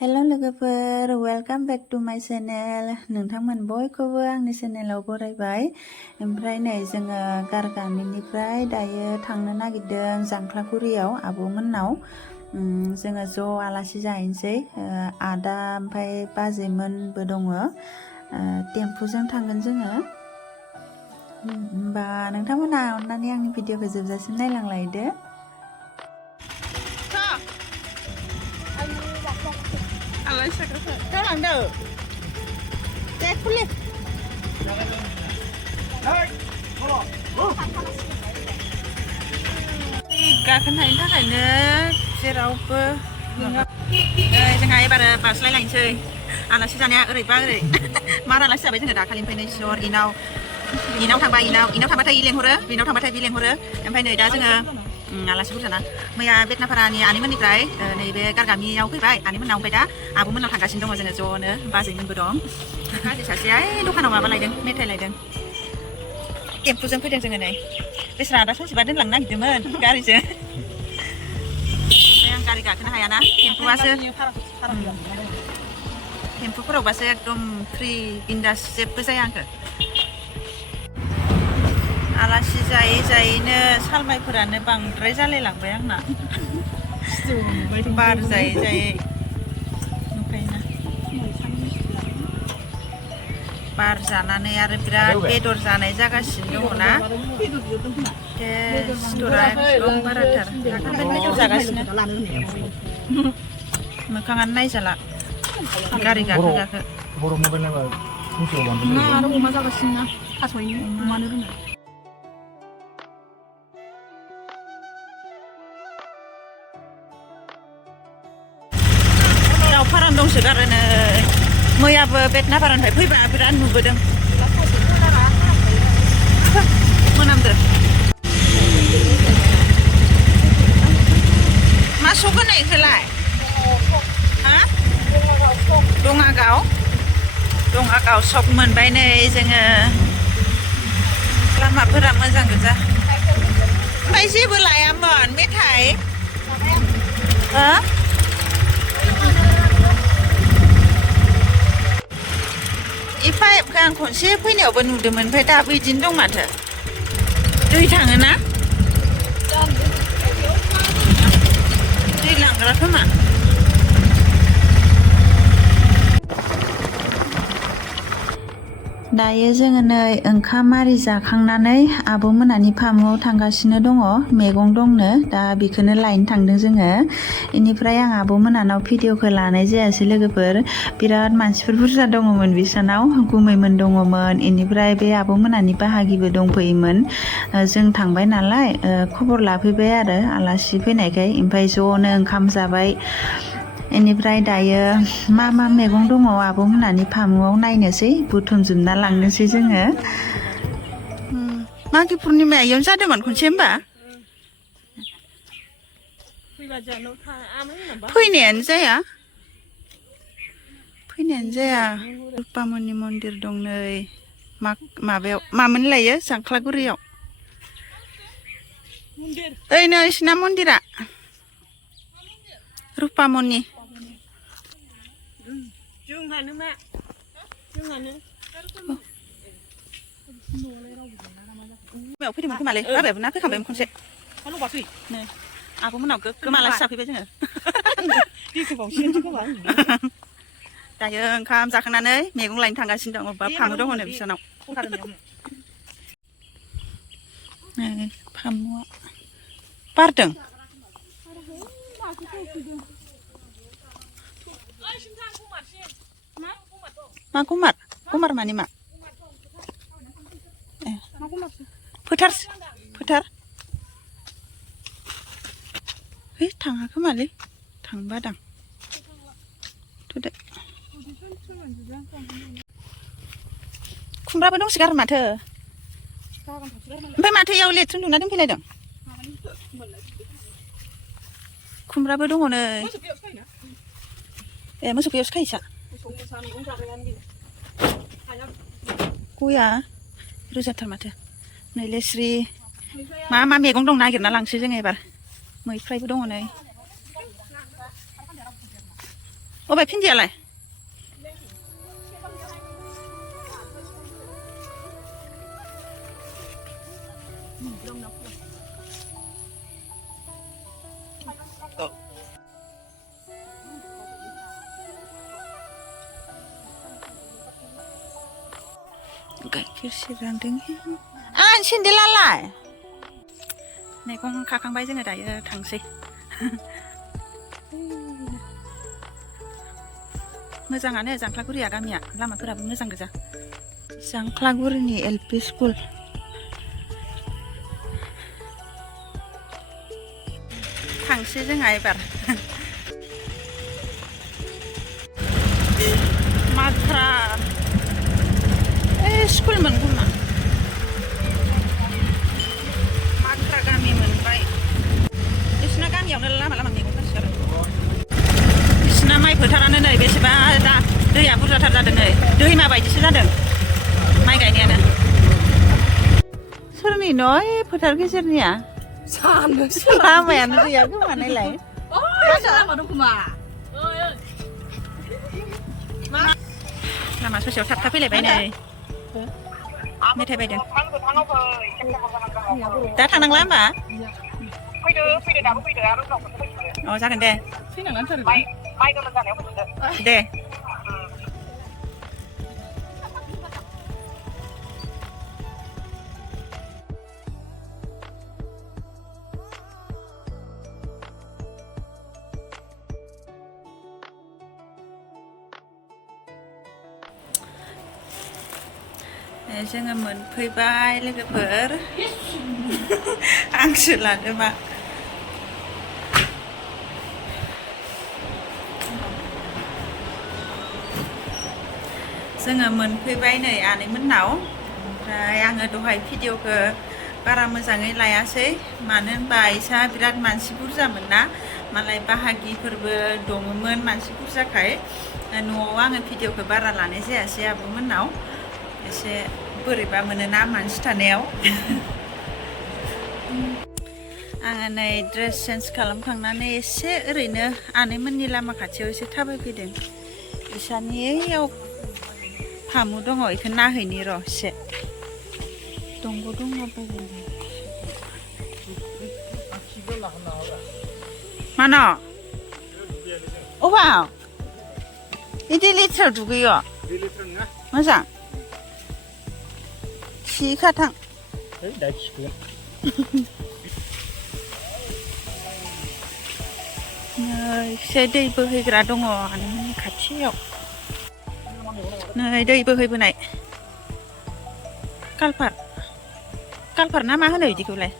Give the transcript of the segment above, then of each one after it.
हेल' लोगोफोर welcome back to माय channel नोंथांमोन बयखौबो आंनि चेनेलाव बरायबाय ओमफ्राय नै जोङो गारगामिनिफ्राय दायो थांनो नागिरदों जांख्लागुरियाव आब'मोननाव जोङो ज' आलासि जाहैनोसै आदा ओमफ्राय बाजैमोनबो दङ टेम्पुजों थांगोन जोङो होमबा नोंथांमोना अननानै आंनि भिडिअखौ जोबजासिम नायलांलायदो Alay sakit. Kau langgar. Cek kulit. गाखोनायनि थाखायनो जेरावबो जोंहा एबार बारस्लायलायनोसै आलासि जानाया ओरैबा ओरै मार आलासि जाबाय जोङो दाखालिनिफ्रायनो सियर इनाव थांबाय इनाव थांबाथाय इ लेंहरो बिनाव थांबाथाय बि लेंहरो ओमफ्राय नै दा जोङो आलासि बुरजाना मैया बेतनापारानि आनैमोननिफ्राय नैबे गारगामियाव फैबाय आनैमोननाव ओमफ्राय दा आब'मोननाव थांगासिनो दङ जोङो ज'नो बाजैमोनबो दं गाज्रि सासेया दखानाव माबा लायदों मेथाइ लायदों टेम्पुजों फैदों जोङो नै बेस्रा दा ससेबा दोनलांनो नागिरदोंमोन गारिजों आं गारि गाखोनो हायाना टेम्पुफोरावबासो एकदम फ्रि बिन्दास जेबो जाया आंखो आलासि जायै जायैनो सालमाइफोरानो बांद्राय जालायलांबाय आंना बार जायै जायै नुखायोना बार जानानै आरो बिराद बेदर जानाय जागासिनो दङना टेस्टरा एकदम बाराथार बेदर जागासिनो मोखाङानो नायजाला गारि गाखो गाखो आरो अमा जागासिनो ना थास'यैनो अमानो रोङा फाराम दंसोगारो नै मैयाबो बेतनापारानिफ्राय फैबा बिराद नुबोदों मोनामदो मा सक होनो इखोलाय हा दङागाव सक मोनबाय नै जोङो लामाफोरा मोजां गोजा ओमफ्राय जेबो लायामोन मेथाइ हो पाइपखौ आं खनसे फैनायावबो नुदोंमोन ओमफ्राय दाबो बिदिनो दं माथो दै थाङोना दै लांग्रा खोमा दायो जोङो नै ओंखाम आरि जाखांनानै आब'मोनानि फामुआव थांगासिनो दङ मैगं दंनो दा बेखौनो लायनो थांदों जोङो बेनिफ्राय आं आब'मोनानाव भिडिअखौ लानाय जायासै लोगोफोर बिराद मानसिफोर बुरजा दङमोन बिसानाव गुमैमोन दङमोन बेनिफ्राय बे आब'मोनानि बाहागिबो दंफैयोमोन जों थांबाय नालाय खबर लाफैबाय आरो आलासि फैनायखाय ओमफ्राय ज'नो ओंखाम जाबाय बेनिफ्राय दायो मा मैगं दङ आब'मोनानि फामुआव नायनोसै बुथुमजोबना लांनोसै जोङो मागो पुर्निमाया इयावनो जादोंमोन खनसे होमबा फैनायानो जाया रुपामनि मन्दिर दं नै माबायाव मामोन लायो जांख्लागुरियाव ओइ नै इसिना मन्दिरा रुपामनि फैदोंमोन खोमालै बाबायाबो ना फैखांबायमोन खनसे नै आब'मोनाव गोग्गोम आलासि जाफैबाय जोङो दायो ओंखाम जाखांनानै मैगं लायनो थांगासिनो दं अबेबा फामु दङ नो बिसानाव फामुआ बारदों मा गमार मानि मा फोथार है थाङा खोमालै थांबा दां खुमब्राबो दंसोगारो माथो ओमफ्राय माथो इयाव लेट्रिन लुना दोनफैलायदों खुमब्राबो दङ नै मोसौ बेयावसो खायोसा गया रोजाथार माथो नै लेस्रि मा मैगं दं नागिरना लांसै जोङो एबार मैफ्रायबो दङ नै अबे भिन्दियालाय गाइखेर सेरहांदों आं सेन्देलालाय मैगं खाखांबाय जोङो दायो थांसै मोजाङानो जांख्लागुरिया गामिया लामाफोराबो मोजां गोजा जांख्लागुरिनि एलपि स्कुल थांसै जोंहा एबार माद्रा स्कुल मोनगौना माद्रा गामि मोनबाय बिसिना गामियावनो लामा लामा मैगं गासिबो बिसिना माइ फोथारानो नै बेसेबा दा दैया बुरजाथार जादों नै दैमा बायदिसो जादों माइ गायनायानो सोरनि न' फोथार गेजेरनिया लामायानो दैया गोमानायलाय लामा ससेयाव थाबथा फैलायबाय नै मेथाइ बायदों दा थांनांला होमबा फैदो दाबो फैदो आरो उनाव अ जागोन दे फैनांगोन माइ गोमोन जानायाव फैदो दे जोङो मोनफैबाय लोगोफोर आंसो लादो मा जोङो मोनफैबाय नै आनैमोननाव ओमफ्राय आङो दहाय भिडिअखौ बारा मोजाङै लायासै मानो होनबा इसा बिराद मानसि बुरजामोन ना मालाय बाहागिफोरबो दङमोन मानसि बुरजाखाय न'आव आङो भिडिअखौ बारा लानाय जायासै आब'मोननाव एसे बोरैबा मोनोना मानसि थानायाव आङो नै ड्रेस चेन्ज खालामखांनानै एसे ओरैनो आनैमोननि लामा खाथियाव एसे थाबायफैदों बिसानि ओइयाव फामु दङ बेखौ नायहैनि र' एसे दंग दङ मानो अबाव बिदि लिटाराव दुगैयो मोजां खिखाथां नै दै बोहैग्रा दङ आनैमोननि खाथियाव नै दै बोहैबोनाय कालपार ना मा होनो बिदिखौलाय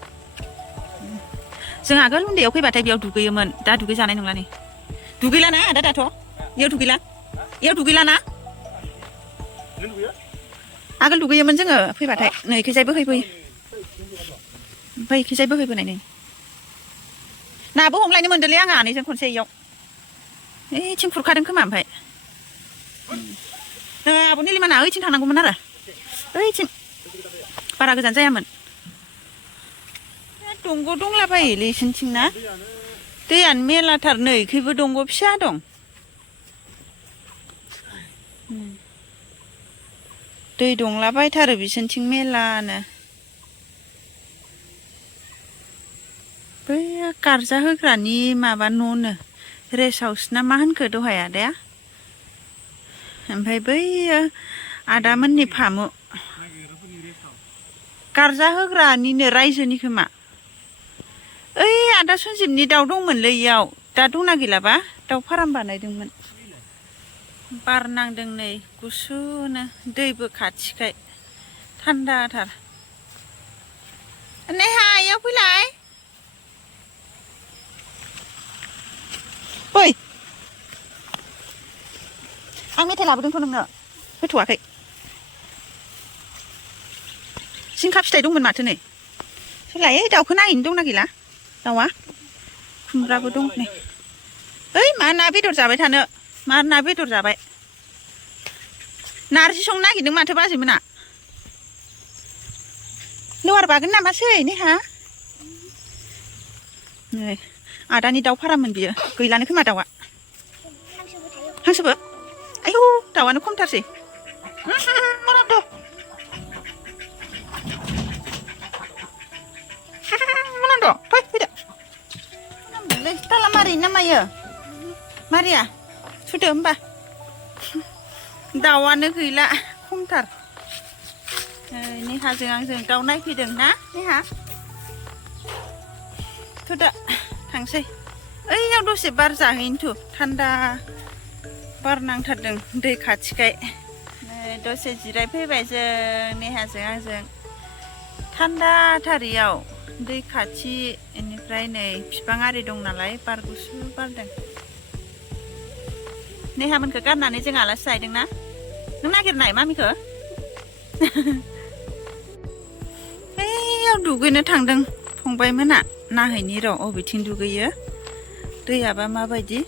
जों आगोल उन्दैयाव फैबाथाय बेयाव दुगैयोमोन दा दुगै जानाय नंला नै दुगैला ना आदा दाथ' इयाव दुगैला ना आगोल दुगैयोमोन जोङो फैबाथाय नै इखैजाय बोहैबोयो ओमफ्राय इखैजाय बोहैबोनाय नै नाबो हमलायनो मोनदोंलै आङो आनैजों खनसे इयाव ओइथिं खुरखादों खोमा ओमफ्राय आब' निलिमाना ओइथिं थांनांगौमोन आरो ओइथिं बारा गोजान जायामोन दंग दंलाबायोलै इसोरनिथिं ना दैयानो मेलाथार नै इखैबो दंग फिसा दं दै दंलाबायथारो बिसोरनिथिं मेलानो बै गारजा होग्रानि माबा न'नो रेस्ट हाउस ना मा होनखो दहाय आदाया ओमफ्राय बैयो आदामोननि फामु गारजा होग्रानिनो रायजोनि खोमा ओइ आदा सन्जिबनि दाउ दंमोनलै इयाव दा दंना गैलाबा दाउ फाराम बानायदोंमोन बार नांदों नै गुसुनो दैबो खाथिखाय थान्दाथार नेहा इयाव फैलाय फै आं मेथाइ लाबोदोंथ' नोंनो होथ'वाखै जिंखा फिथाइ दंमोन माथो नै सोलाय दाउखौ नायैनो दंना गैला दाउआ खुमब्राबो दं नै ओइ मा ना बेदर जाबाय थानो मा ना बेदर जाबाय नारजि संनो नागिरदों माथो बाजैमोना लेवार बागोन नामासै नेहा नै आदानि दाउ फाराममोन बियो गैलानो खोमा दाउआ हांसोबो आयौ दाउआनो खमथारसै मा लाबोदो मा लाबोदो फैदो ताला मारि ना मायो मारिया थुदो होमबा दाउआनो गैला खमथार नेहाजों आंजों दाउ नायफैदों ना नेहा थुदो थांसै ओइयाव दसे बार जाहैनोथ' थान्दा बार नांथारदों दै खाथिखाय दसे जिरायफैबाय जों नेहाजों आंजों थान्दा थारियाव दै खाथि बेनिफ्राय नै बिफां आरि दं नालाय बार गुसु बारदों नेहामोनखौ गारनानै जों आलासि जाहैदों ना नों नागिरनाय मामिखौ ओइयाव दुगैनो थांदों फंबायमोना नाहैनि र' अबेथिं दुगैयो दैयाबा माबायदि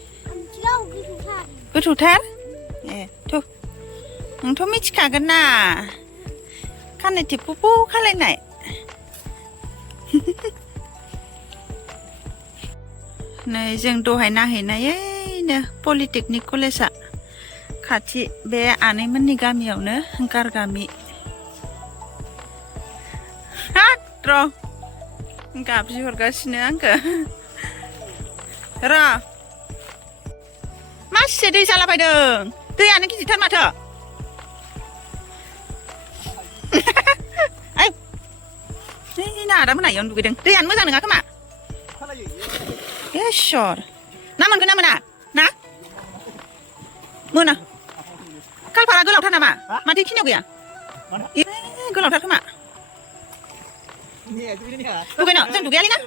गोथौथार ए थ' नोंथ' मिथिखागोन ना खानाय टिपु खालायनाय नै जों दहाय नाहैनायैनो पलिटेकनिक कलेजआ खाथि बे आनैमोननि गामियावनो गारगामि र' गाबज्रि हरगासिनो आंखौ र' मासे दै जालाबायदों दैयानो गिदिरथार माथो ना आदा मोना इयावनो दुगैदों दैयानो मोजां नङा खोमा इसर ना मोनगोन ना मोना ना मोना खालफारा गोलावथार नामा माथो खिनियाव गैया गोलावथार खोमा दुगैनो जों दुगैयालै ना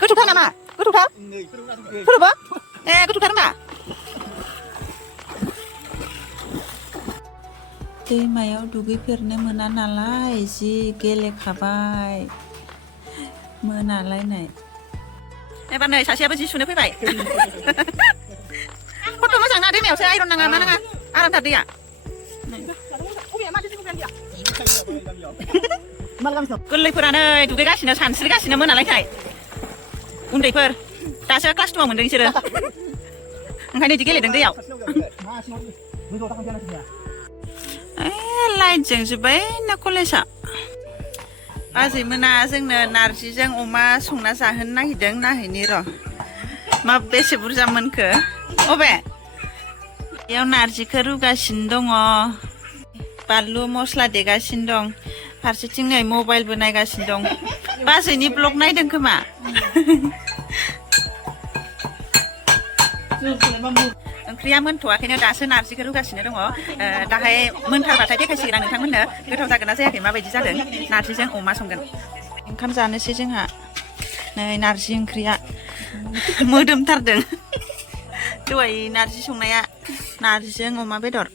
गोथौथार नामा गोथौथार फोरबो ए गोथौथार होनबा दैमायाव दुगैफेरनो मोना नालाय जि गेलेखाबाय मोनालायनाय एबार नै सासेयाबो जि सुनो फैबाय फट' मोजां ना दैमायावसो आइरन नाङा मा नाङा आरामथार दैया गोरलैफोरानो दुगैगासिनो सानस्रिगासिनो मोनालायथाय उन्दैफोर दासो क्लास 2आव मोनदों बिसोरो ओंखायनो बिदि गेलेदों दैयाव लाइटजों जोब्बाय ना कलेजआ बाजैमोना जोंनो नारजिजों अमा संना जाहोनो नागिरदों नाहैनि र' मा बेसे बुरजा मोनखो अबे बेयाव नारजिखौ रुगासिनो दङ बानलु मस्ला देगासिनो दं फारसेथिं नै मबाइलबो नायगासिनो दं बाजैनि ब्लग नायदों खोमा ओंख्रिया मोनथ'वाखैनो दासो नारजिखौ रुगासिनो दङ दाहाय मोनथारबाथाय देखायसिगोन आं नोंथांमोननो गोथाव जागोन ना जायाखै माबायदि जादों नारजिजों अमा संगोन ओंखाम जानोसै जोंहा नै नारजि ओंख्रिया मोदोमथारदों दहाय नारजि संनाया नारजिजों अमा बेदर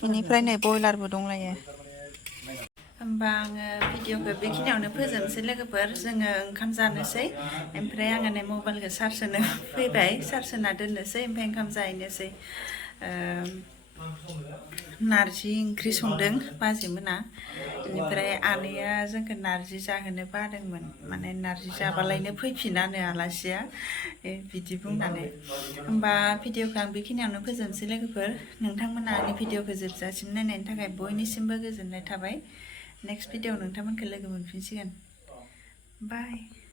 बेनिफ्राय नै बयलारबो दंलायो होमबा आङो भिडिअखौ बेखिनियावनो फोजोबनोसै लोगोफोर जोङो ओंखाम जानोसै ओमफ्राय आङो नै मबाइलखौ चार्ज होनो फैबाय चार्ज होना दोननोसै ओमफ्राय ओंखाम जाहैनोसै नारजि ओंख्रि संदों बाजैमोना बेनिफ्राय आनैया जोंखौ नारजि जाहोनो बादोंमोन माने नारजि जाबालायनो फैफिनानो आलासिया बिदि बुंनानै होमबा भिडिअखौ आं बेखिनियावनो फोजोबनोसै लोगोफोर नोंथांमोना आंनि भिडिअखौ जोबजासिम नायनायनि थाखाय बयनिसिमबो गोजोननाय थाबाय नेक्स्ट भिडिअ नोंथांमोनखौ लोगो मोनफिनसिगोन बाय